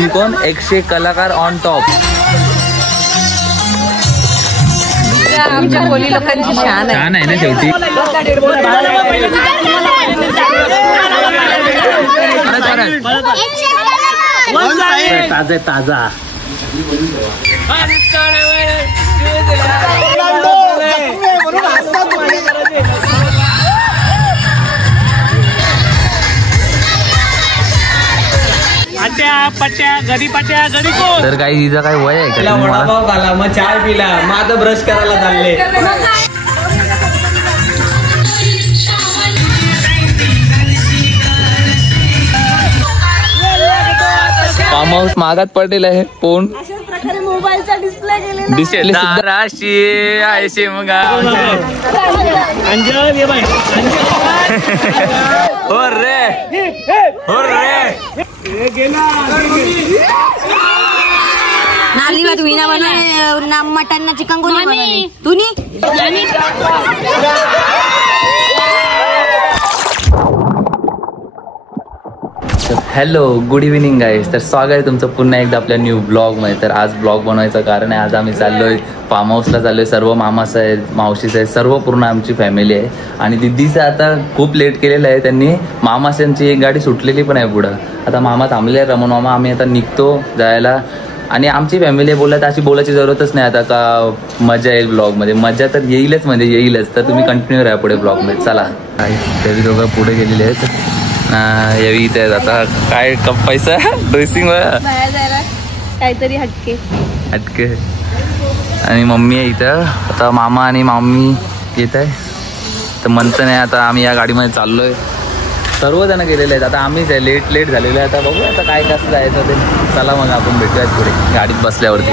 तुम्ही कोण 101 कलाकार ऑन टॉप. आमच्या कोली लोकांची शान आहे ना शेवटी. ताजा ताजा पट्ट्या गडी पट्ट्या गडी को. तर काही तिचा काय वय आहे का? वडापाव खाला मग चहा पिला मग आता ब्रश करायला चालले. फार्म हाऊस महागात पडलेला आहे. फोन मोबाईलचा डिस्प्ले आयशी मग हो रे हो रे नाली बात विना बनवे मटन ना चिकन कोणी बनवले तुम्ही. Hello good evening guys. तर स्वागत आहे तुमचं पुन्हा एकदा आपल्या न्यू ब्लॉगमध्ये. तर आज ब्लॉग बनवायचं कारण आहे, आज आम्ही चाललोय फार्म हाऊसला चाललोय. सर्व मामास आहेत, मावशीच आहेत, सर्व पूर्ण आमची फॅमिली आहे. आणि दिदीचं आता खूप लेट केलेलं आहे त्यांनी. मामाशांची एक गाडी सुटलेली पण आहे पुढं. आता मामा थांबले, रमण मामा. आम्ही आता निघतो जायला. आणि आमची फॅमिली बोलत अशी बोलायची जरूरतच नाही आता का मजा येईल ब्लॉगमध्ये. मजा तर येईलच म्हणजे येईलच. तर तुम्ही कंटिन्यू राहा पुढे ब्लॉगमध्ये. चला. तरी दोघं पुढे गेलेले आहेत. यावी इथे आता काय पैसा ड्रेसिंग बाहेर जायला काहीतरी हटके हटके. आणि मम्मी आहे इथं. आता मामा आणि मामी येत आहे. तर म्हणतं नाही आता आम्ही या गाडीमध्ये चाललोय. सर्वजण गेलेले आहेत. आता आम्हीच आहे लेट झालेलो आहे. आता बघू आता काय कसं जायचं ते. चला मग आपण भेटूयात पुढे गाडीत बसल्यावरती.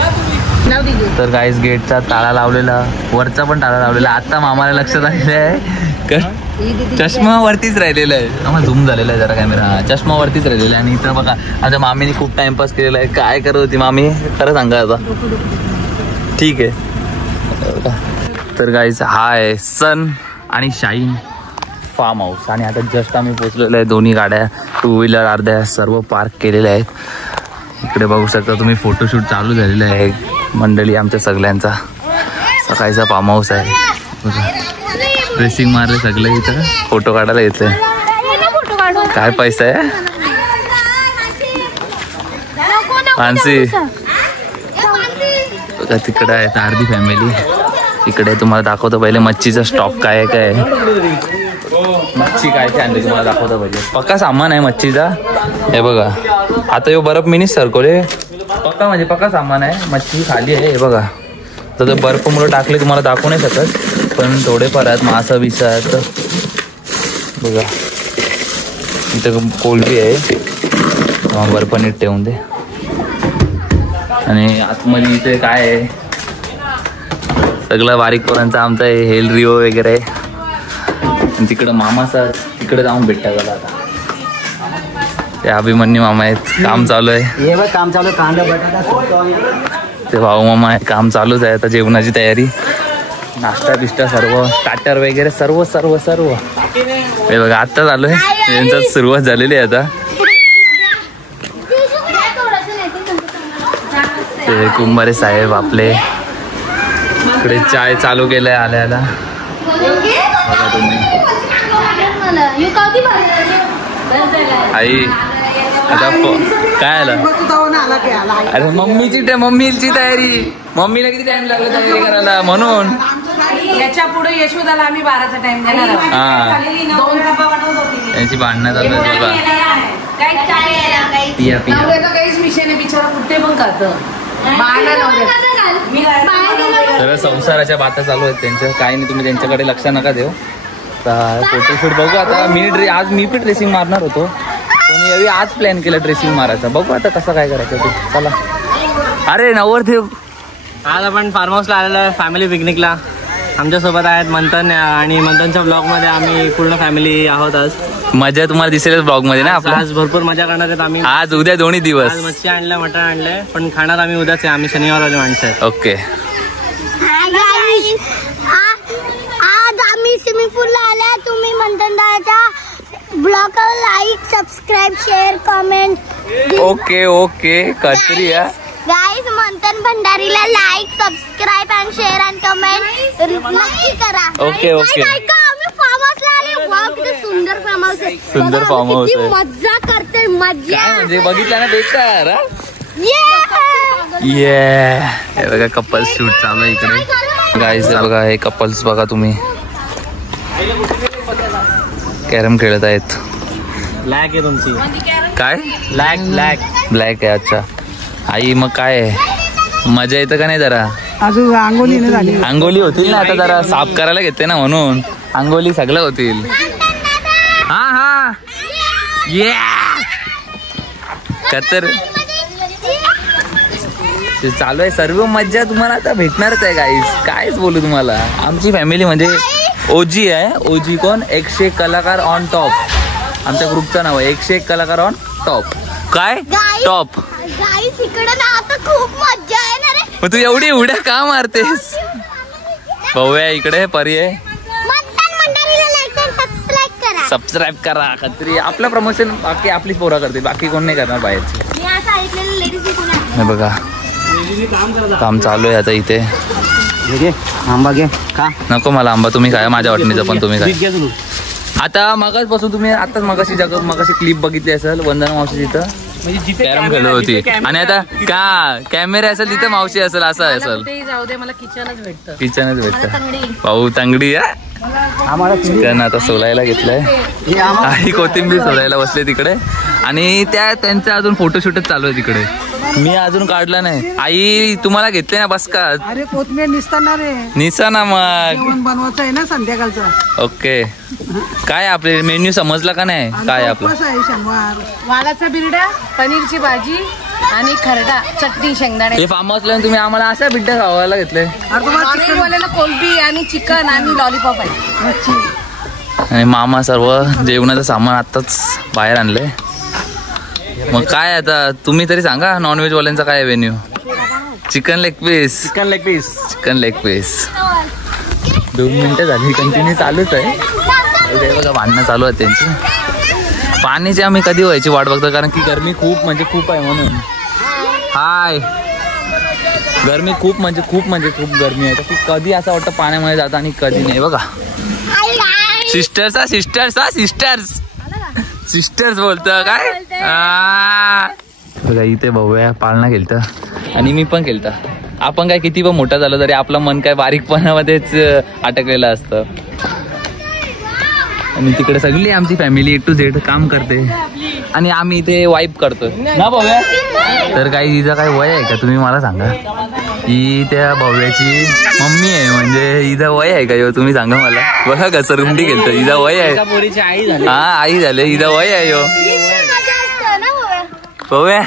तर गाईस गेटचा ताळा लावलेला, वरचा पण ताळा लावलेला. आता मामाला लक्षात आलेलं आहे चष्मा वरतीच राहिलेला आहे. आम्हाला झूम झालेला आहे जरा कॅमेरा. चष्मा वरतीच राहिलेला आहे. आणि इथं बघा आता मामीने खूप टाइमपास केलेला आहे. काय करत होती मामी खरं सांगा आता. ठीक आहे. तर गाईस हा आहे सन आणि शाईन फार्म हाऊस. आणि आता जस्ट आम्ही पोहोचलेलो आहे. दोन्ही गाड्या टू व्हीलर अर्ध्या सर्व पार्क केलेल्या आहेत. इकडे बघू शकता तुम्ही फोटोशूट चालू झालेलं आहे मंडळी आमच्या सगळ्यांचा. सकाळचा फार्म हाऊस आहे. ड्रेसिंग मारले सगळे इथं. फोटो काढायला येतले. काय पैसा आहे मानसी. तिकडे आहे अर्धी फॅमिली. इकडे तुम्हाला दाखवतो पहिले मच्छीचा स्टॉक काय काय आहे. मच्छी काय काय आणली तुम्हाला दाखवतो पहिले. पक्का सामान आहे मच्छीचा. हे बघा आता यो बर्फ मिनीच सरकवले. पक्का म्हणजे पक्का सामान आहे. मच्छी खाली आहे हे बघा. तर बर्फ मुलं टाकले तुम्हाला दाखवू नाही शकत, पण थोडेफार आहेत. मासा बिसा आहेत बघा. इथं कोलबी आहे. बर्फ नीट ठेवून दे. आणि आतमध्ये इथे काय आहे सगळं बारीक पोरांचा आमचा आहे. हेल रिओ वगैरे आहे. आणि तिकडं मामाचा तिकडे जाऊन भेटता गेला. आता ते अभिमन्यू मामा आहेत. काम चालू आहे. काम चालू कांदा बटाटा ते भाऊ मामा आहे. काम चालूच आहे. आता जेवणाची तयारी, नाश्ता बिष्टा सर्व स्टार्टर वगैरे सर्व सर्व सर्व हे बघा आत्ता चालू आहे. यांच्यात सुरुवात झालेली आहे आता. ते कुंभारे साहेब आपले इकडे चाय चालू केलंय आल्या आल्या. बघा तुम्ही आई आता काय आलं. अरे मम्मीची तयारी. मम्मीला किती टाइम लागला तयारी करायला म्हणून. याच्या पुढे यशोदाला आम्ही 12चा टाइम देणार. हा त्यांची भांडणं चालू आहेत बघा. पिया पिया काहीच विषय नाही. बिचारा कुठे पण करतं. तर संसाराच्या बाता चालू आहेत त्यांच्या. काही नाही तुम्ही त्यांच्याकडे लक्ष नका देऊ. फोटोशूट बघू आता. आज मी पण ड्रेसिंग मारणार होतो, पण यावेळी आज प्लॅन केला ड्रेसिंग मारायचा. बघू आता कसं काय करायचं ते. चला. अरे नवरदेव आज आपण फार्म हाऊसला आलेलो आहे फॅमिली पिकनिकला. आमच्यासोबत आहेत मंथन. आणि मंथनच्या ब्लॉगमध्ये आम्ही पूर्ण फॅमिली आहोत. आज मजा तुम्हाला दिसेल ब्लॉगमध्ये ना. आपला आज भरपूर मजा करणार आहेत आम्ही. आज उद्या दोन्ही दिवस. आज मच्छी आणलं, मटण आणलंय, पण खाणार आम्ही उद्याच आहे. आम्ही शनिवारवाले माणसं आहेत. ओके. आज आम्ही स्विमिंग पूलला आल्या. तुम्ही मंथन दादाच्या ब्लॉगला like, subscribe, share, comment okay okay कचरी आहे. गाईज मंथन भंडारीला like subscribe and share and comment नक्की करा. Okay okay. आम्ही फार्म हाऊसला आले. वाव किती सुंदर फार्म हाऊस आहे. सुंदर फार्म हाऊस आहे. मज्जा करते मज्जा. म्हणजे बघितलं ना बेकार. ये हे बघा कपल्स शूट चालू आहे इकडे. गाईज बघा हे कपल्स बघा तुम्ही कॅरम खेळत आहेत. ब्लॅक आहे तुमची. काय ब्लॅक ब्लॅक आहे. अच्छा आई मग काय आहे मजा येतं का नाही जरा. अजून अंगोली नाही झाली. अंगोली होतील ना आता जरा साफ करायला घेते ना म्हणून अंगोली सगळं होतील. हा हा ये तर चालू आहे सर्व मज्जा तुम्हाला आता भेटणारच आहे गाईस. कायच बोलू तुम्हाला. आमची फॅमिली म्हणजे ओजी आहे. ओजी कोण 101 कलाकार ऑन टॉप. आमच्या ग्रुपचं नाव आहे 101 कलाकार ऑन टॉप. काय टॉप. गाईज इकडे ना आता खूप मज्जा आहे ना रे. मग तू एवढी उड्या का मारतेस. भाऊया इकडे परी आहे. मंथन भंडारीला लाईक अँड सबस्क्राईब करा. खत्री आपलं प्रमोशन बाकी आपलीच पोरा करते बाकी कोण नाही करणार बाहेरची. मी असं ऐकलेलं लेडीज हे बघा काम चालू आहे आता इथे. आंबा घे का नको मला आंबा तुम्ही काय माझ्या वाटणीचं पण तुम्ही काय. आता मगाचपासून तुम्ही आताच मगाशी क्लिप बघितली असेल वंदना मावशी तिथं कॅरम खेळत होती आणि आता का कॅमेरा असेल तिथे मावशी असेल असं असेल. किचनच भेटतं. भाऊ तांगडी चिकन आता सोलायला घेतलंय. आई कोथिंबीर सोलायला बसले तिकडे आणि त्यांचा अजून फोटोशूटच चालू आहे तिकडे. मी अजून काढला नाही. आई तुम्हाला घेतले ना बस का. अरे कोथमीर निसताना रे निसा ना मग बनवायचं आहे ना संध्याकाळचा. ओके काय आपले मेन्यू समजला का नाही काय आपलं. शनिवार वालाचा बिरडा पनीरची भाजी आणि खरडा चटणी शेंगदाणे. हे फार्म हाऊसला तुम्ही आम्हाला असा बिड्डा खावायला घेतले. वाल्याला कोलबी आणि चिकन आणि लॉलीपॉप आहे. आणि मामा सर्व जेवणाचं सामान आताच बाहेर आणलंय. मग काय आता तुम्ही तरी सांगा नॉनव्हेज वाल्यांचा काय venue. Chicken leg piece. Chicken leg piece 2 मिनिटं झाली कंटिन्यू चालूच आहे. बघा भांडणं चालू आहे त्यांची. पाण्याची आम्ही कधी व्हायची वाट बघतो कारण की गरमी खूप म्हणजे खूप आहे म्हणून. हाय गरमी खूप म्हणजे खूप गरमी आहे. तर कधी असं वाटतं पाण्यामध्ये जातं आणि कधी नाही. बघा सिस्टर्स बोलतं काय. बघा इथे भाऊया पाळणा खेळतं आणि मी पण खेळता. आपण काय किती पण मोठा झालं तरी आपलं मन काय बारीकपणामध्येच अटकलेलं असतं. आणि तिकडे सगळी आमची फॅमिली A to Z काम करते आणि आम्ही इथे वाईप करतो ना भाऊया. तर काही हिचं काय वय आहे का तुम्ही मला सांगा. ही त्या भाऊयाची मम्मी आहे म्हणजे हिचं वय आहे का तुम्ही सांगा मला. बघा का सरकुंडी खेळतो हिचं वय आहे. हा आई झाले हिचं वय आहे भाऊया.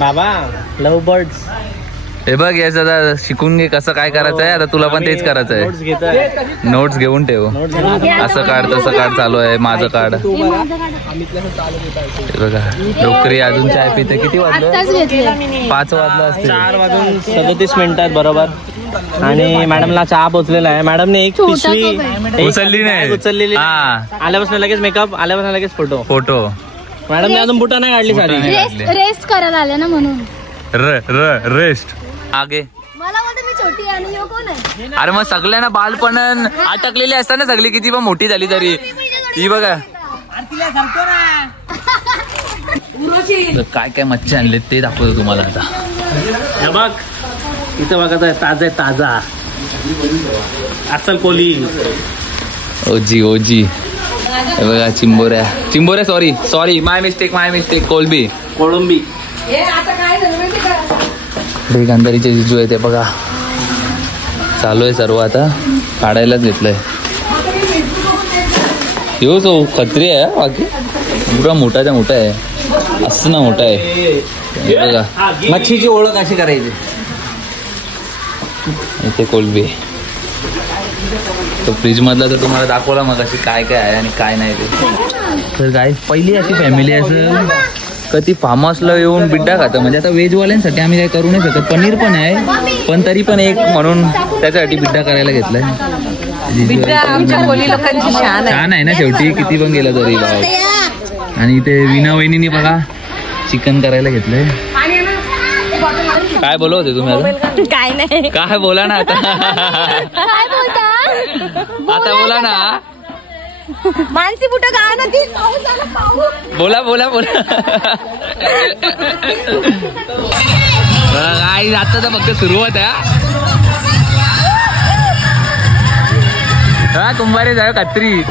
बाबा लव्ह बर्ड्स. हे बघ याच आता शिकून घे कसं काय करायचं आहे. आता तुला पण तेच करायचं आहे. नोट्स घेऊन ठेव. असं काढ तसं काढ चालू आहे माझं काढ. बघा डोकरी अजून चाय पिते. किती वाजलं 5 वाजलं असते. 4:37 बरोबर. आणि मॅडमला चहा पोचलेला आहे. मॅडमने एक पिशवी उचलली नाही. उचललेली आल्यापासून लगेच मेकअप आल्यापासून लगेच फोटो. मॅडमने अजून बुटा नाही काढली सारी. रेस्ट करायला आले ना म्हणून. रेस्ट आगे मला वाटतं मी छोटी आणि कोण आहे. अरे मग सगळ्यांना बालपण अटकलेली असतात ना सगळी किती पण मोठी झाली तरी. ही बघा काय काय मच्छी आणले ते दाखवतो तुम्हाला आता. बघ इथं बघत आहे ताजा अस्सल कोली. ओजी हे बघा चिंबोऱ्या सॉरी माय मिस्टेक कोळंबी. अंधारीचे जिजू आहे ते बघा चालू आहे सर्व आता काढायलाच घेतलंय. यो तो खत्री आहे बाकी पुरा मोठाच्या मोठा आहे असं ना मोठा आहे. बघा मच्छीची ओळख अशी करायची. इथे कोलंबी तो फ्रीज मधला तर तुम्हाला दाखवला मग अशी काय काय आहे आणि काय नाही ते. तर काय पहिली अशी फॅमिली असं कधी फार्म हाऊसला येऊन बिड्डा खातं. म्हणजे आता व्हेजवाल्यांसाठी आम्ही काही करू नाही शकत. पनीर पण आहे पण तरी पण एक म्हणून त्याच्यासाठी बिड्डा करायला घेतलाय. छान आहे ना शेवटी किती पण गेलं तरी भाव. आणि इथे विना वहिनीने बघा चिकन करायला घेतलंय. काय बोलत होते तुम्ही आता? काय नाही, काय बोला ना आता. काय बोलता आता बोला ना. मानसी कुठं गाणं बोला बोला बोला. काय आता तर फक्त सुरुवात आहे. हा कुंभारे जाऊ कात्री.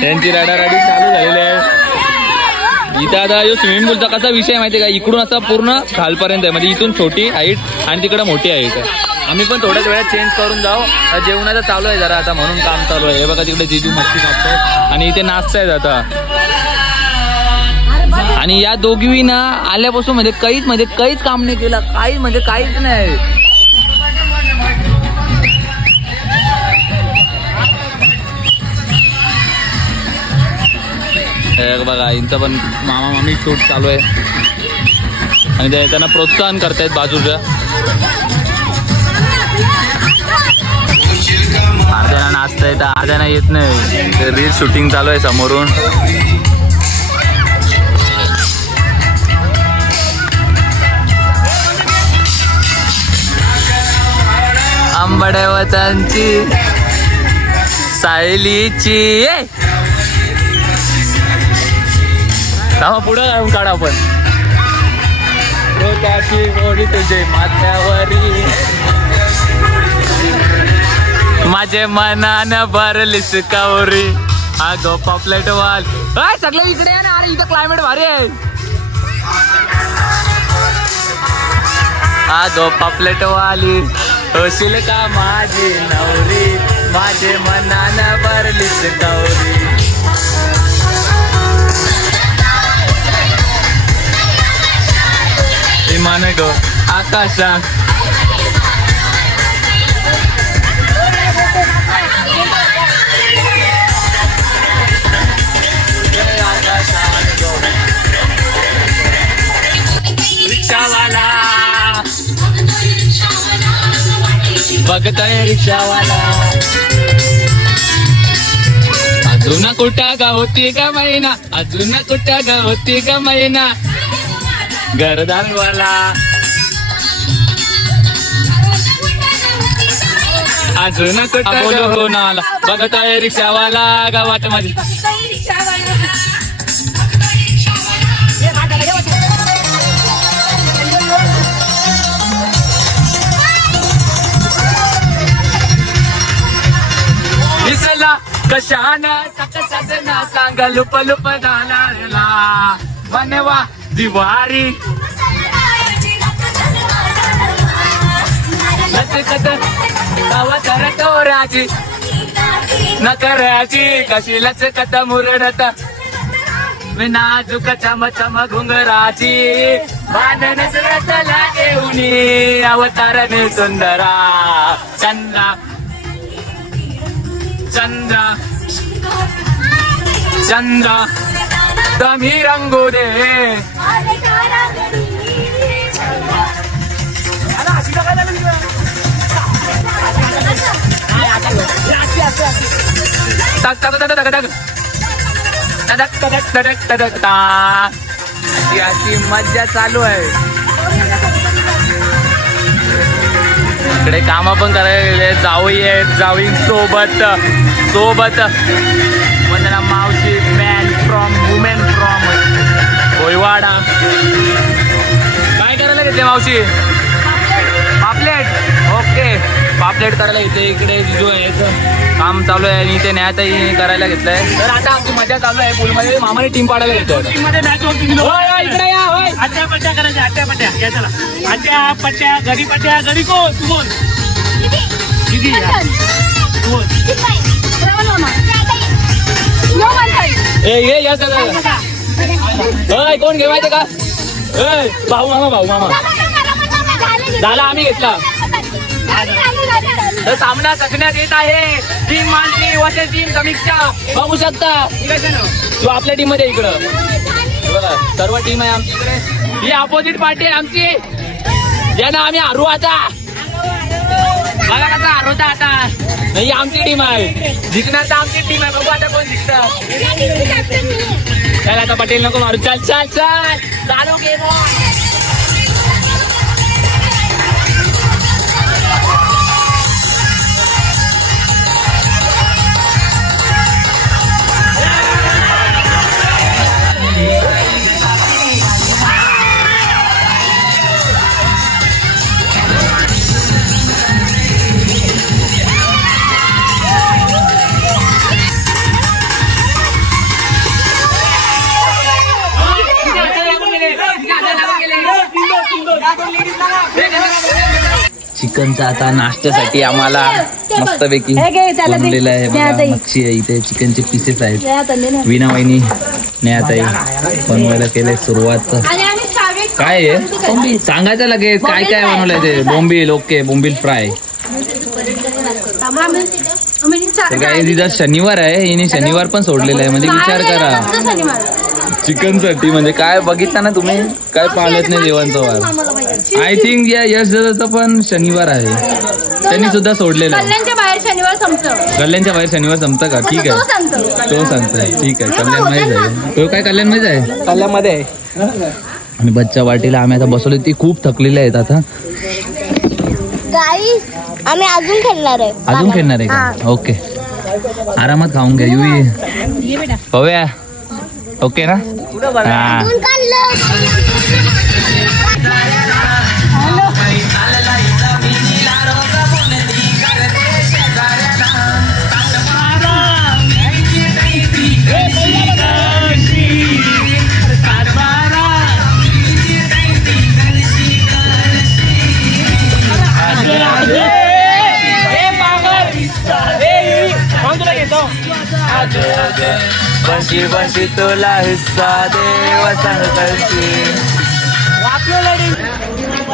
त्यांची रडारडी चालू झालेली आहे इथं. आता जो स्विमिंग पूलचा कसा विषय माहिती का, इकडून असा पूर्ण खालपर्यंत आहे, म्हणजे इथून छोटी हाईट आणि तिकडे मोठी हाईट आहे. आम्ही पण थोड्याच वेळात चेंज करून जाऊ. जेवणाचं चालू आहे जरा आता, म्हणून काम चालू आहे. हे बघा तिकडे जीजू मच्छी कापतायत आणि इथे नाचतायत आता. आणि या दोघी ना आल्यापासून म्हणजे काहीच काम नाही केलं, काहीच नाही. बघा यांचं पण मामा मामी शूट चालू आहे आणि त्यांना प्रोत्साहन करतायत बाजूच्या. अर्ध्याना नाचतायत, अर्ध्याना येत नाही. रील शूटिंग चालू आहे समोरून. आंबड्यावतांची सायलीची पुढं जाऊन काढा आपण. रोगाची गोडी तुझे माथ्यावरी, माझे मनान भरलीस कावरी. अगो पॉपलेट वाल सगळं इकडे आहे ना. अरे इथं क्लायमेट भारी आहे. अगो पॉपलेट वाली होशील का माझी नवरी, माझे मनान भरलीस कावरी. विमान गो आकाशा रिक्षावाला बघताय रिक्षावाला. अजून कुठं का होती का महिना, अजून कुठं का होती का महिना. घरदारवाला अजून कुठं आला, बघताय रिक्षावाला गावात माझी. दिसला कशाना सकसना सांग लुप लुप झाला बनवा दिवारी. राजी नकराची कशी लचकत मुरडत मी नाजूक चम चम घुंगराची. बांधन सरतला घेऊनी अवतारने सुंदरा. चंद्रा चंद्रा चंद्रा तमी रंगू दे. अशी मज्जा चालू आहे. इकडे काम पण करायला जावई आहेत, जावई सोबत वंदना मावशी वुमेन फ्रॉम कोयवाडा. काय करायला घेतले मावशी? पापलेट. ओके पापलेट करायला इथे इकडे जिजू आहे, काम चालू आहे आणि इथे न्यायताही करायला घेतलंय. तर आता आमची मजा चालू आहे पूलमध्ये. मामाने टीम पाडायला घेतोय. इकडे या. होय आट्या पट्ट्या करायच्या. आट्या पट्ट्या या चला. आट्या पट्ट्या घरी पट्ट्या घरी कोण तू बोल दीदी बोल. ये या सगळं. कोण घेवायचं का? भाऊ मामा झाला आम्ही घेतला. सामना करण्यात येत आहे. टीम मानसी वर्सेस टीम समीक्षा. बघू शकता तू आपल्या टीम मध्ये इकडं सर्व टीम आहे आमच्याकडे. ही अपोजिट पार्टी आहे आमची, यांना आम्ही हरू आता. बघा कसा हरवता आता. नाही आमची टीम आहे, जिंकणार तर आमची टीम आहे. बघू आता कोण जिंकतं. चल आता पटेल नको मारू. चल चल चल चालू गेम. चिकनचा आता नाश्त्यासाठी आम्हाला मस्तपैकी बनवलेलं आहे बघा. मच्छी आहे इथे, चिकनचे पीसेस आहेत. वीणा वहिनी नेहाताई बनवायला केलंय सुरुवात. काय आहे सांगायचं लगेच काय काय बनवलंय ते. बोंबील, ओके बोंबील फ्राय. तर काय तिथं शनिवार आहे, हिने शनिवार पण सोडलेला आहे. म्हणजे विचार करा चिकन साठी. म्हणजे काय बघितलं ना तुम्ही, काय पाळत नाही देवांचा वार. आय थिंक या यश दादाचा पण शनिवार आहे, त्यांनी सुद्धा सोडलेलं आहे. कल्याणच्या बाहेर शनिवार संपतं. कल्याणच्या बाहेर शनिवार संपतं का? ठीक आहे तो सांगतोय. ठीक आहे कल्याण माहीत आहे. तो काय कल्याण माहीत आहे, कल्याणमध्ये आहे. आणि बच्चा वाटीला आम्ही आता बसवले. ती खूप थकलेले आहेत आता. गाईस आम्ही अजून खेळणार आहे. अजून खेळणार आहे का? ओके आरामात खाऊन घ्या. युवी पव्या ओके ना. हा बंशी बंशी तुला हिस्सा देव सांगती.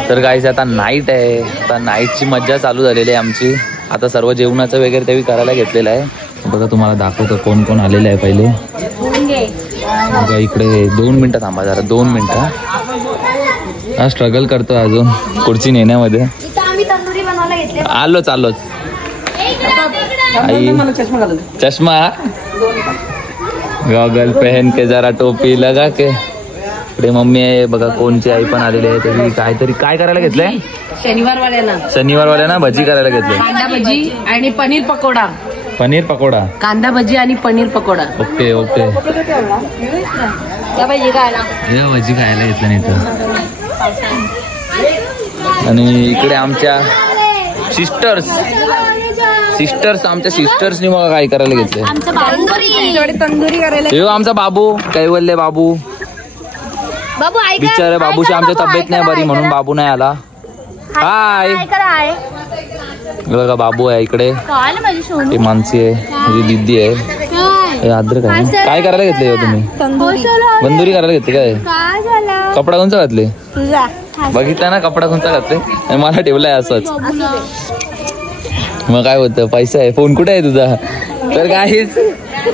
तर गाईस आता नाईट आहे. आता नाईटची मज्जा चालू झालेली आहे आमची. आता सर्व जेवणाचं वगैरे ते करायला घेतलेलं आहे. बघा तुम्हाला दाखवतो कोण कोण आलेले आहे. पहिले बघा इकडे 2 मिनिटं थांबा जरा. 2 मिनिटं हा स्ट्रगल करतो अजून खुर्ची नेण्यामध्ये. आलोच आलोच. आई चष्मा गॉगल पहन के जरा टोपी लगा के. इकडे मम्मी आहे बघा. कोणची आई पण आलेली आहे. तरी काहीतरी काय करायला घेतलंय शनिवारवाल्यांना भजी करायला घेतलंय. कांदा भजी आणि पनीर पकोडा. पनीर पकोडा, कांदा भजी आणि पनीर पकोडा. Okay okay. भजी खायला घेतलं नाही तर. आणि इकडे आमच्या सिस्टर्स आमच्या सिस्टर्सनी मग काय करायला घेतले. तंदुरी करायला. आमचा बाबू कैवल्य बाबू बिचारे बाबूची आमच्या तब्येत नाही बरी म्हणून बाबू नाही आला. हाय बघा बाबू आहे इकडे. ही मानसी आहे, माझी दिदी आहे. अद्रक आहे. काय करायला घेतले तुम्ही? बंदुरी करायला घेतली काय? कपडा कोणचा घातले? बघितला ना कपडा कोणता घातले. मला ठेवलाय असंच. मग काय होतं पैसा आहे. फोन कुठे आहे तुझा? तर काहीच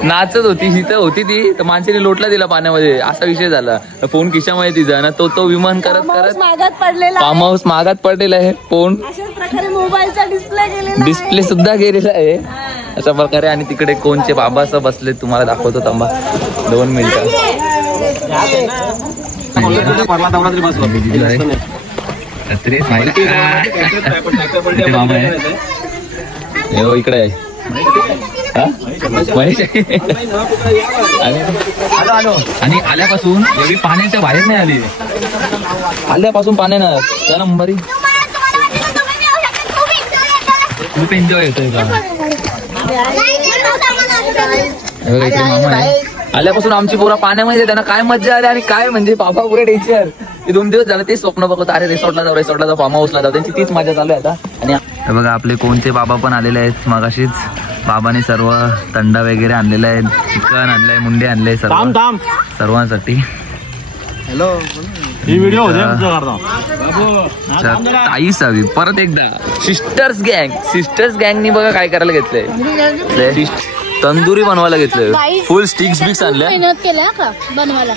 नाचत होती हिथं होती ती तर माणसाने लोटला दिला पाण्यामध्ये. असा विषय झाला. फोन खिशामध्ये तिचा ना तो विमान करत करत फार्म हाऊस मागात पडलेला आहे. फोन मोबाईलचा डिस्प्ले सुद्धा गेलेला आहे अशा प्रकारे. आणि तिकडे कोणचे बाबा असं बसले तुम्हाला दाखवतो. थांबा 2 मिनिटं. इकडे आहे आणि आल्यापासून एवढी पाण्याच्या बाहेर नाही आली. आल्यापासून पाण्यानं त्या नंबरी खूप एन्जॉय येतोय का? इकडे मामा आहे. आल्यापासून आमची पोरा पाण्यामध्ये त्यांना काय मज्जा आली. आणि काय म्हणजे बाबा पुरे टेन्शन. 2 दिवस झालं ते स्वप्न बघत. अरे रिसॉर्टला जाऊ फार्म हाऊसला जाऊ. त्यांची तीच मजा चालू आहे आता. आणि बघा आपले कोणते बाबा पण आलेले आहेत. मगाशीच बाबाने सर्व थंडा वगैरे आणलेला आहे. चिकन आणलंय, मुंडे आणले सर्वांसाठी. हॅलो ही व्हिडिओ ताईस हवी परत एकदा. सिस्टर्स गँगनी बघा काय करायला घेतलंय. तंदुरी बनवायला घेतलंय. फुल स्टिक्स बिक्स आणल्या. मेहनत केला का बनवायला.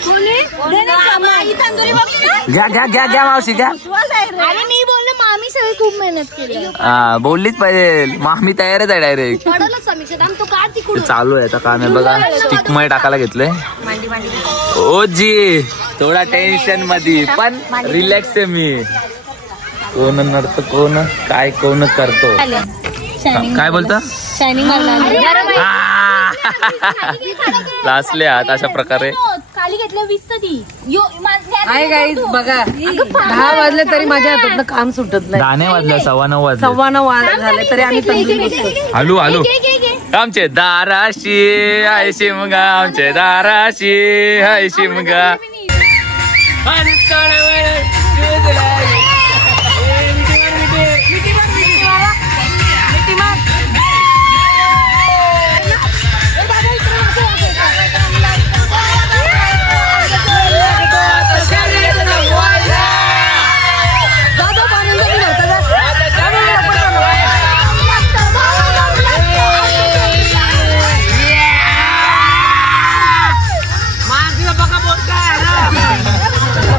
घ्या मावशी घ्या. अरे मी बोलले मामी आम्ही सगळे खूप मेहनत केली. हा बोललीच पाहिजे. मग आम्ही तयारच आहे डायरेक्ट. पडलच समीक्षा तो काढ ते तिकडून. चालू आहे आता काम आहे बघा. स्टिक मध्ये टाकायला घेतलंय. ओ जी थोडा टेन्शन मध्ये पण रिलॅक्स आहे मी. कोण नडतं कोण काय कोण करतो. काय बोलता शायनिंग लाचले आहात अशा प्रकारे. खाली घेतलं 20 ती. आहे गाईज बघा 10 वाजले तरी माझ्या हातातलं काम सुटत नाही. 10 वाजले 9:15 वाजले. 9:15 झाले तरी आम्ही तंदूर बसतोय. हॅलो हॅलो आमचे दाराशी हाय शिमगा आमचे दाराशी हाय शिमगा.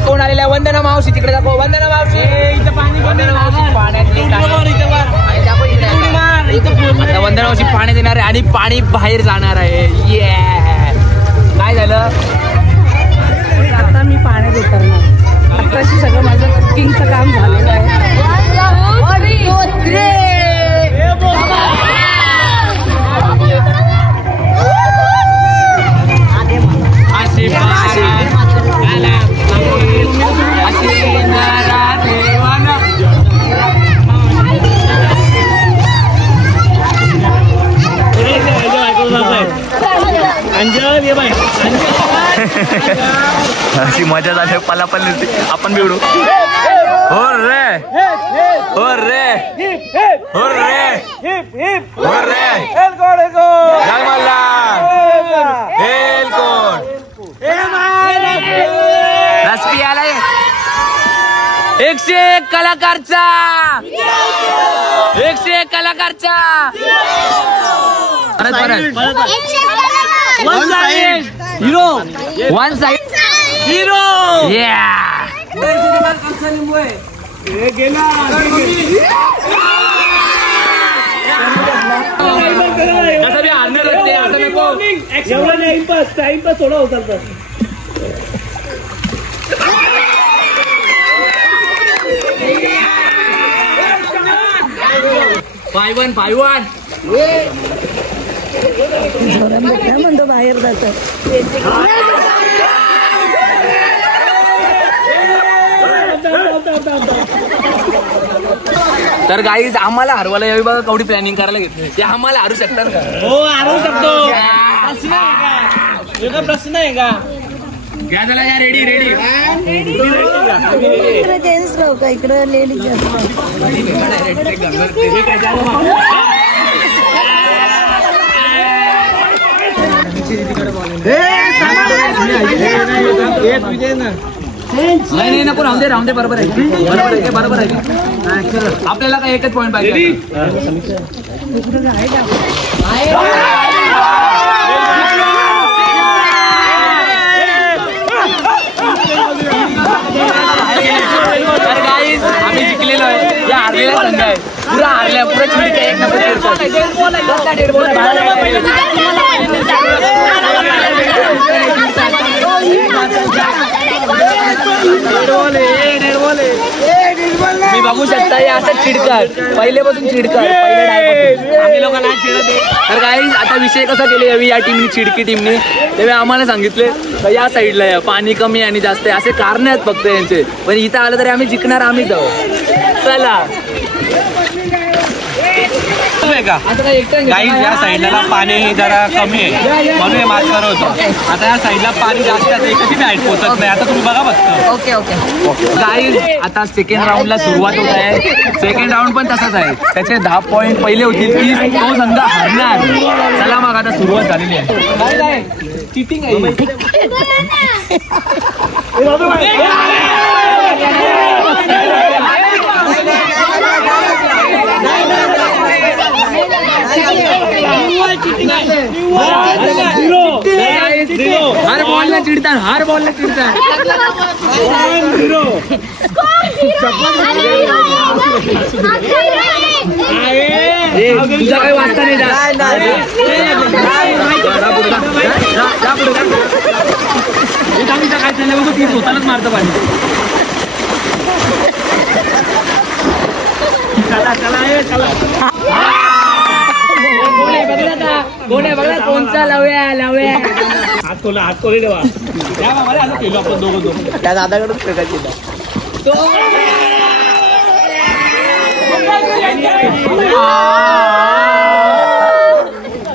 कोण आलेला वंदना मावशी तिकडे दाखव. वंदना मावशी आता वंदना मावशी पाण्यात येणार आहे आणि पाणी बाहेर जाणार आहे. काय झालं आता मी पाण्यात उतरणार. आताशी सगळं माझं कुकिंगचं काम झालेलं आहे. अशी मजा झाली पलापल आपण बिवडू. हो रे हो रे हो रे हो रे जय मल्हार. हेल कोण रसपी आलाय. 101 कलाकारचा 101 कलाकारचा. Hero one side hero. कसं बी हारणार असते असं नको. टाइमपास थोडा होता. 5-1 5-1. काय म्हणतो बाहेर जातं. तर गाईज आम्हाला हरवायला यावी बघा. कवडी प्लॅनिंग करायला घेतली. ते आम्हाला हरू शकतात का. हो हरवू शकतो. प्रश्न आहे का. घ्या झाला या. रेडी रेडी इकडे जेंट्स राहू का इकडे लेडीज. नाही नको राहून दे बरोबर आहे बरोबर आहे. आपल्याला काय एकच पॉईंट पाहिजे. आम्ही जिंकलेलो आहे. या हारलेला संघ आहे. पुरा हारल्या पुरा चिडक्या एक नंबर. मी बघू शकता हे असं चिडकाट पहिलेपासून चिडकाट आम्ही लोकांना चिडत. तर काय आता विषय कसा केले यावी या टीमनी चिडकी टीमने तेव्हा आम्हाला सांगितले तर या साईडला या पाणी कमी आणि जास्त आहे असे कारण आहेत फक्त यांचे. पण इथं आलं तरी आम्ही जिंकणार. आम्ही जाऊ चला. काही या साईडला पाणी जरा कमी आहे म्हणून मात करत होतो. आता या साईडला पाणी जास्त आहे कधी बी हाईट पोहोचत नाही. आता तुम्ही बघा फक्त. ओके ओके गाईज आता सेकंड राऊंडला सुरुवात होत आहे. सेकंड राऊंड पण तसाच आहे. त्याचे 10 पॉईंट पहिले होतील की तो संघ हरणार. चला मग आता सुरुवात झालेली आहे. चिटिंग आहे. अरे बॉल चिडतात, हर बॉलला चिडतात. तुझा काही वाचता नाही काय चाललं बघ, ती स्वतःलाच मारतं पाणी. चला चला चला कोण बघा कोणचा लावूया हात खोले देवा मला असं केलं आपण दोघं त्या दादाकडून फेकायची.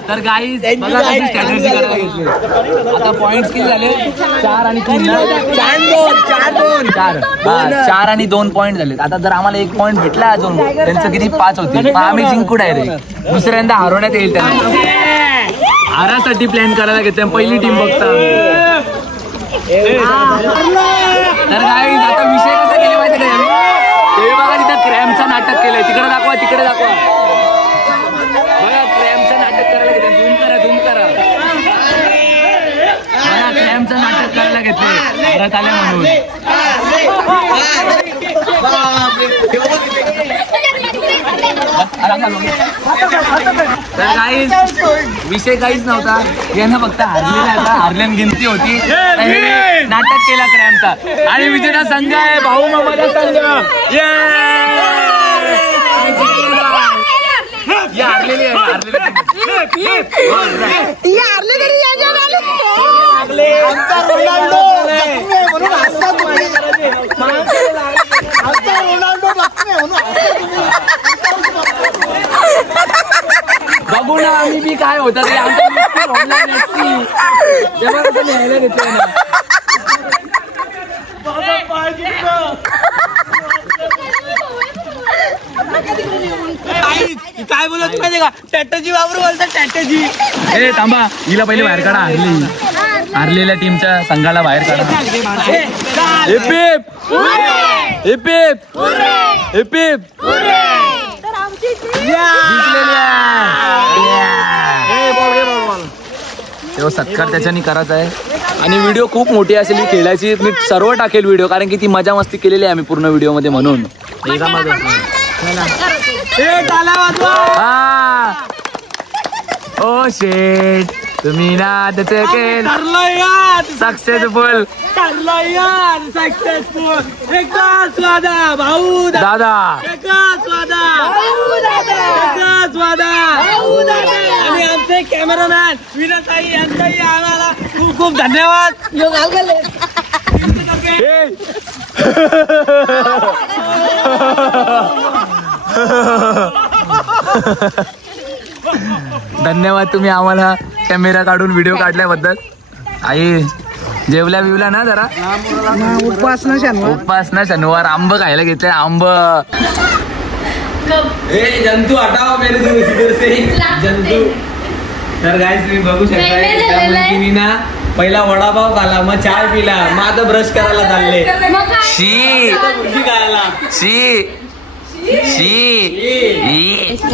तर गाईज स्ट्रॅटेजी करायला घेतली. आता पॉइंट किती झाले? 4 आणि 3. 4 आणि 2 पॉइंट झाले. आता जर आम्हाला 1 पॉइंट भेटला अजून त्यांचं किती 5 होतील. आम्ही जिंकू डायरेक्ट. दुसऱ्यांदा हरवण्यात येईल त्यांना. हारासाठी प्लॅन करायला घेते पहिली टीम बघता. तर गाईज आता विषय कसा केले माहिती का? ते बघा तिथं क्रॅमचं नाटक केलंय. तिकडे दाखवा तिकडे दाखवा. बघा क्रॅमचं नाटक करायला घेतलं. झूम करा बघा क्रॅमचं नाटक करायला घेतलंय घरात आले म्हणून. तर काहीच विषय काहीच नव्हता. यानं फक्त हारल्यान गिनती होती. नाटक केला क्रॅमचा आणि विजेता संघ आहे भाऊ मामाचा संघ. हारलेली बघू ना आम्ही बी काय होतं ते न्यायला घेतलं ना. काय बोलत माहिती का? टॅटजी वापरू बोलतात टॅटजी. ए थांबा हिला पहिले बाहेर काढा. हारलेल्या टीमच्या संघाला बाहेर काढा. तेव्हा सत्कार त्याच्यानी करायचा आहे. आणि व्हिडिओ खूप मोठी असेल ही खेळायची. मी सर्व टाकेल व्हिडिओ कारण की ती मजा मस्ती केलेली आहे आम्ही पूर्ण व्हिडिओ मध्ये म्हणून. ओ शेट तुम्ही नाद सक्सेसफुल भाऊ दादा आणि आमचे कॅमेरामॅन विनोदताई यांचाही आम्हाला खूप खूप धन्यवाद. धन्यवाद तुम्ही आम्हाला कॅमेरा काढून व्हिडिओ काढल्याबद्दल. आई जेवल्या बिवल्या ना जरा? उपासना शनिवार आंब खायला घेतले. आंब जंतू हटाव मेरे जंतू. तर गाईस तुम्ही बघू शकता मी ना पहिला वडापाव खाला मग चाय पिला मग आता ब्रश करायला चालले.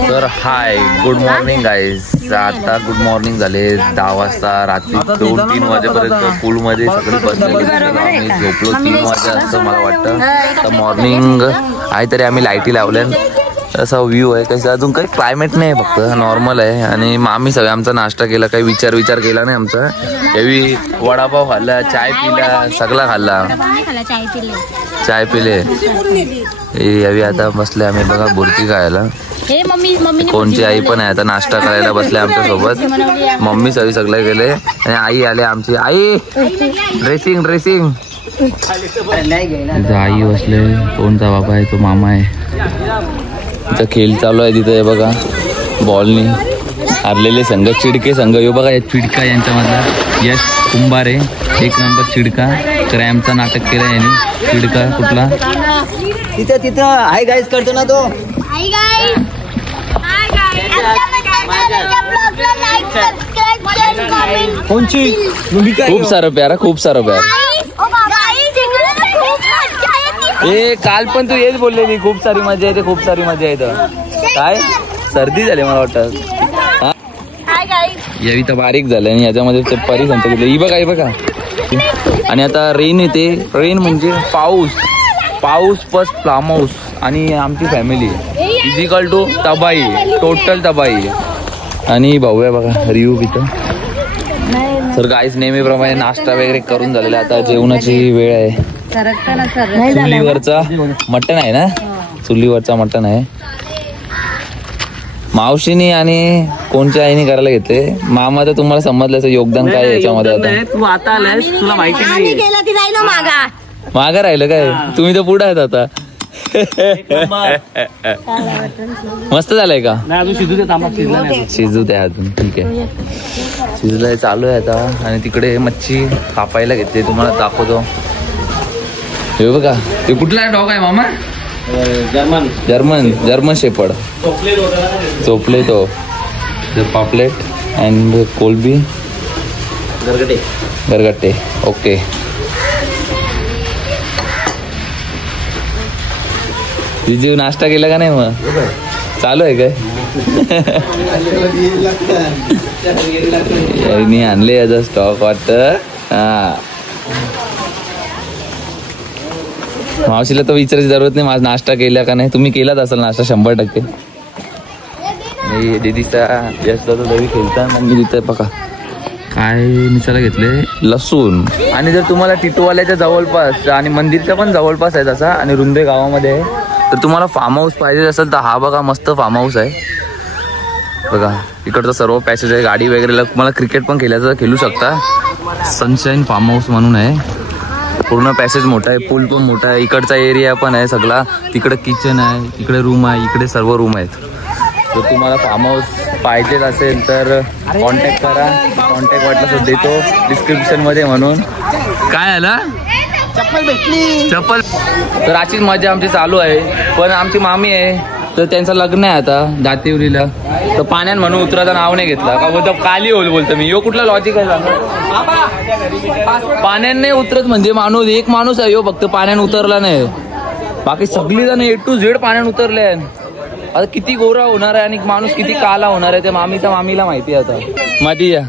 तर हाय गुड मॉर्निंग गाईज. आता गुड मॉर्निंग झाले 10 वाजता. रात्री 2-3 वाजेपर्यंत पूलमध्ये सगळे बसलेले. आम्ही झोपलो 3 वाजे असं मला वाटतं. तर मॉर्निंग आहे तरी आम्ही लाईटी लावल्या. असा व्ह्यू आहे कसं अजून काही क्लायमेट नाही फक्त नॉर्मल आहे. आणि आम्ही सगळं आमचा नाश्ता केला. काही विचार केला नाही आमचा. यावी वडापाव खाल्ला चाय पिला सगळा खाल्ला. चाय पिले यावी. आता बसले आम्ही बघा बुर्की खायला. कोणची आई पण आहे आता नाश्ता करायला बसले आमच्या सोबत. मम्मी सगळे गेले आणि आई आले आमची. आई ड्रेसिंग आई बसले. कोणता बाबा आहे तो मामा आहे. तिचा खेळ चालू आहे तिथं बघा बॉलनी. हारलेले संघ चिडके संघ. यो बघा चिडका यांच्यामधला यश कुंभारे 1 नंबर चिडका. क्रॅमचा नाटक केला यांनी. चिडका कुठला तिथं हाय गाईज करतो ना तो. खूप सारं प्यारा खूप सारं प्यार. ए काल पण तू हेच बोललेली खूप सारी मजा येते खूप सारी मजा येतं. काय सर्दी झाली मला वाटतं. यावी तर बारीक झालं आणि याच्यामध्ये ते परी सांगतो. ही बघा आणि आता रेन येते. रेन म्हणजे पाऊस प्लस फार्म हाऊस आणि आमची फॅमिली इजिकल टू तबाई, टोटल तबाई. आणि भाऊ आहे बघा रिव्ह्यू तिथं. तर गाईस नेहमीप्रमाणे नाश्ता वगैरे करून झालेला. आता जेवणाची वेळ आहे. चुलीवरचा मटण आहे ना, चुलीवरचा मटण आहे. मावशीनी आणि कोणच्या आईने करायला घेतले. मामा तर तुम्हाला समजल्याचं योगदान काय याच्यामध्ये. आता तू आता आलायस, तुला माहिती नाही. मागा राहिलं काय, तुम्ही तर पुढे आहेत आता. मस्त झालंय का? शिजू द्या अजून. ठीक आहे, शिजलंय, चालू आहे आता. आणि तिकडे मच्छी कापायला घेतली, तुम्हाला दाखवतो. हे बघा, ते कुठला डॉग आहे मामा? German shepherd. चोपले तो पापलेट अँड कोलबी गरगट्टे. ओके, जीव नाश्ता केला का नाही? मग चालू आहे काय? मी आणले याचा स्टॉक वाटतं. हा, मावशीला तर विचारायची जरूरत नाही माझा नाश्ता केला का नाही. तुम्ही केलाच असाल नाश्ता 100%. मी दीदीचा जास्त दवी खेळता. मग मी तिथे बघा काय मिसाला घेतले, लसूण. आणि जर तुम्हाला टिटवाल्याच्या जवळपास आणि मंदिरच्या पण जवळपास आहे तसा आणि रुंदे गावामध्ये आहे, तर तुम्हाला फार्म हाऊस पाहिजे असेल तर हा बघा मस्त फार्म हाऊस आहे बघा. इकडचं सर्व पॅसेज आहे, गाडी वगैरे. तुम्हाला क्रिकेट पण खेळू शकता. सनशाईन फार्म हाऊस म्हणून आहे. पूर्ण पॅसेज मोठा आहे, पूल पण मोठा आहे. इकडचा एरिया पण आहे सगळा. तिकडे किचन आहे, इकडे रूम आहे, इकडे सर्व रूम आहेत. जर तुम्हाला फार्म हाऊस पाहिजे असेल तर कॉन्टॅक्ट करा. कॉन्टॅक्ट वाटलं तर देतो डिस्क्रिप्शनमध्ये. म्हणून काय आला, चप्पल भेटली, चप्पल. तर अशीच मजा आमची चालू आहे. पण आमची मामी आहे, तर त्यांचं लग्न आहे आता दातिवलीला. तर पाण्यात म्हणून उतरायचं नाव नाही घेतला का, बोलतो काली होईल बोलतो मी. यो कुठला लॉजिक आहे सांगा. पाण्यात नाही उतरत म्हणजे माणूस, एक माणूस आहे यो फक्त पाण्यात उतरला नाही. बाकी सगळी जण A to Z पाण्यात उतरले. आता किती गोरा होणार आहे आणि माणूस किती काला होणार आहे ते मामीला माहिती आहे. आता मादी या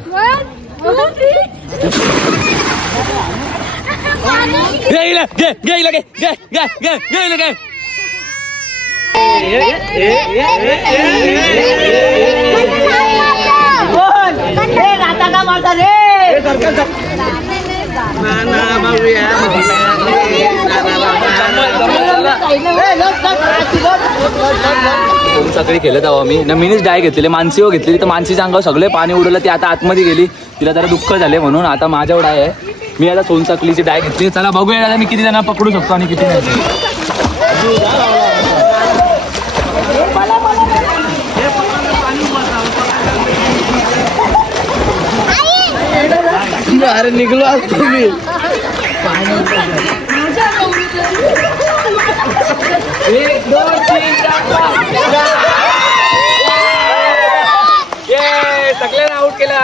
सगळी खेळत आहो आम्ही. मीच डाय घेतलेले, मानसी घेतलेली. तर मानसीच्या अंगावर सगळे पाणी उडवलं. ती आता आतमध्ये गेली, तिला जरा दुःख झाले म्हणून. आता माझ्यावर डाय आहे. मी आता सोनसाखलीची डाय घेतली. चला बघूया आता मी किती जण पकडू शकतो आणि किती नाही. अरे निघलो असतो मी. 1 2 3 4 5 सगळ्यांना आउट केला.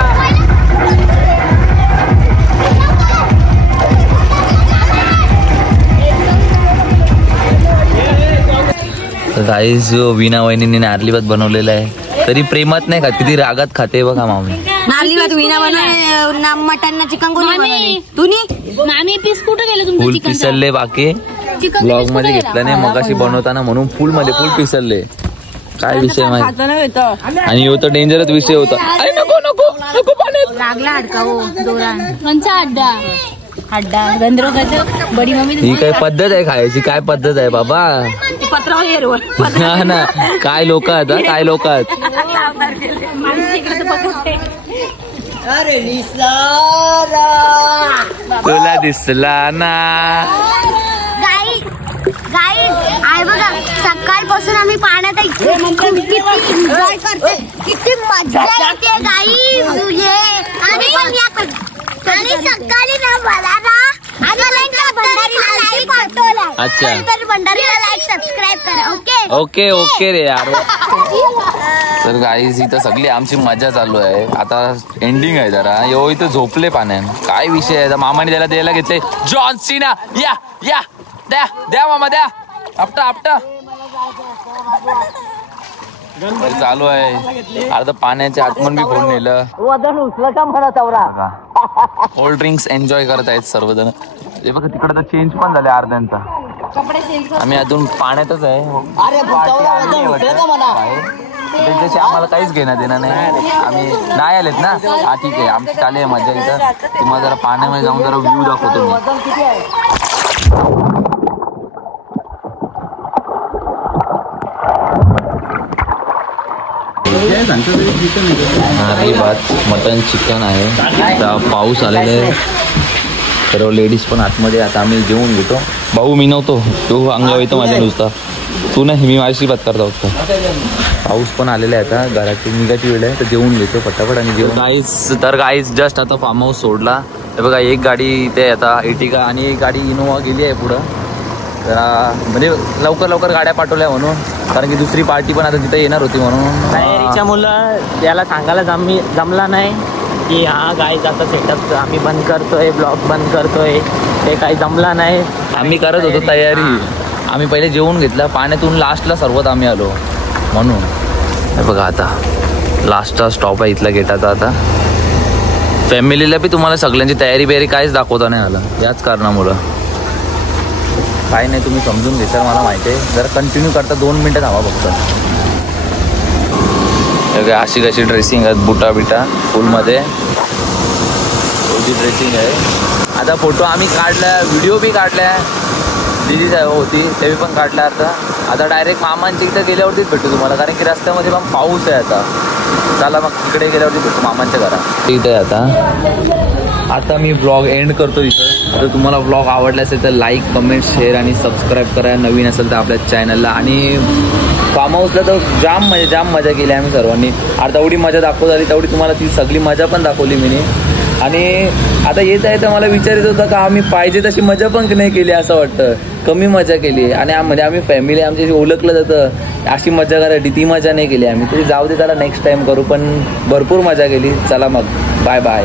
गाईस वीणा वहिनीने नारली भात बनवलेला आहे. तरी प्रेमात नाही खात, किती रागात खाते बघा मामी. नारली भात वीणा बनवले, मटन चिकन कोणी तुम्ही. मामी पीस कुठे गेले तुमचे? फुल पिसलले बाकी ब्लॉग मध्ये घेतला नाही मगाशी बनवताना म्हणून फुल मध्ये फुल पिसलले. काय विषय माहिती. आणि यो तर डेंजरच विषय होता. नको नको नको पाण्यात लागला अडका हो जोरान. कोणचा अड्डा गंधर्व बडी मम्मी. ही काय पद्धत आहे खायची, काय पद्धत आहे बाबा. ना काय लोक आता, काय लोक आहेत. तुला दिसला ना. आई बघा सकाळपासून आम्ही पाण्यात किती एन्जॉय करते, किती मजा येते गाईस. आणि सकाळी ना मला अच्छा भंडारीला लाईक सबस्क्राईब करा. ओके ओके ओके रे यार. तर गाईस इथं सगळी आमची मजा चालू आहे. आता एंडिंग आहे जरा. यो इथं झोपले पाण्यात. काय विषय आहे. मामाने त्याला द्यायला घेतले. जॉन सीना या या द्या द्या मामा द्या. आपटा आपटा चालू आहे. अर्ध पाण्याच्या आतमन बी फोन नेलं. वजन उचलं का म्हणा चौरा. कोल्ड ड्रिंक्स एन्जॉय करत आहेत सर्वजण. ते बघा तिकडे तर चेंज पण झाले अर्ध्यांचा. आम्ही अजून पाण्यातच आहे. अरे चौरा वजन उचलं का म्हणा. त्यांच्याशी आम्हाला काहीच घेणं देणं नाही. आम्ही नाही आलेत ना. हा ठीक आहे, आमची चालू आहे मजा इथं. तुम्हाला जरा पाण्यामध्ये जाऊन जरा व्ह्यू दाखवतो मी. वजन किती आहे. मटन चिकन आहे. आता पाऊस आलेला आहे, सर्व लेडीज पण आतमध्ये. आता आम्ही जेवून घेतो. भाऊ मी नव्हतो, तो अंगावर येतो माझ्या नुसता. तू नाही, मी माझ्याशी बात करता होतो. पाऊस पण आलेला आहे, आता घराची निघायची वेळ आहे, तर जेवून घेतो पटापट आणि जेवण. गाईज जस्ट आता फार्म हाऊस सोडला. हे बघा एक गाडी इथे आता एटिका आणि एक गाडी इनोवा गेली आहे पुढं. जरा म्हणजे लवकर लवकर गाड्या पाठवल्या म्हणून, कारण की दुसरी पार्टी पण आता तिथे येणार होती म्हणून. तयारीच्या मुलं याला सांगायला जमला नाही की हा गाईज आता सेटअप आम्ही बंद करतोय, ब्लॉग बंद करतोय. ते काही जमला नाही. आम्ही करत होतो तयारी. आम्ही पहिले जेवून घेतलं, पाण्यातून लास्टला सर्वात आम्ही आलो म्हणून. हे बघा आता लास्टचा स्टॉप आहे इथला गेटाचा. आता फॅमिलीला बी तुम्हाला सगळ्यांची तयारी बियारी काहीच दाखवता नाही आलं, याच कारणामुळं. काही नाही, तुम्ही समजून घेता मला माहिती आहे. जरा कंटिन्यू करता 2 मिनटं थांबा फक्त. अशी कशी ड्रेसिंग आहे, बुटा बिटा फुलमध्ये ड्रेसिंग आहे. आता फोटो आम्ही काढला, व्हिडिओ बी काढला. दिदी होती ते पण काढला. आता डायरेक्ट मामांच्या इथं गेल्यावरतीच भेटू तुम्हाला, कारण की रस्त्यामध्ये पण पाऊस आहे आता. चला मग तिकडे गेल्यावरती भेटू मामांच्या घरात. इथं आहे आता मी ब्लॉग एंड करतो इथं. जर तुम्हाला ब्लॉग आवडला असेल तर लाईक, कमेंट, शेअर आणि सबस्क्राईब करा. नवीन असेल तर आपल्या चॅनलला. आणि फार्म हाऊसला तर जाम मजा केली आम्ही सर्वांनी. तेवढी मजा दाखवत आली, तेवढी तुम्हाला ती सगळी मजा पण दाखवली मी. आणि आता येत आहे तर मला विचारित होतं का आम्ही पाहिजे तशी मजा पण नाही केली असं वाटतं. कमी मजा केली. आणि म्हणजे आम्ही फॅमिली आमची ओळखलं जातं अशी मजा करायची, ती मजा नाही केली आम्ही. तरी जाऊ दे, त्याला नेक्स्ट टाइम करू. पण भरपूर मजा केली. चला मग बाय बाय.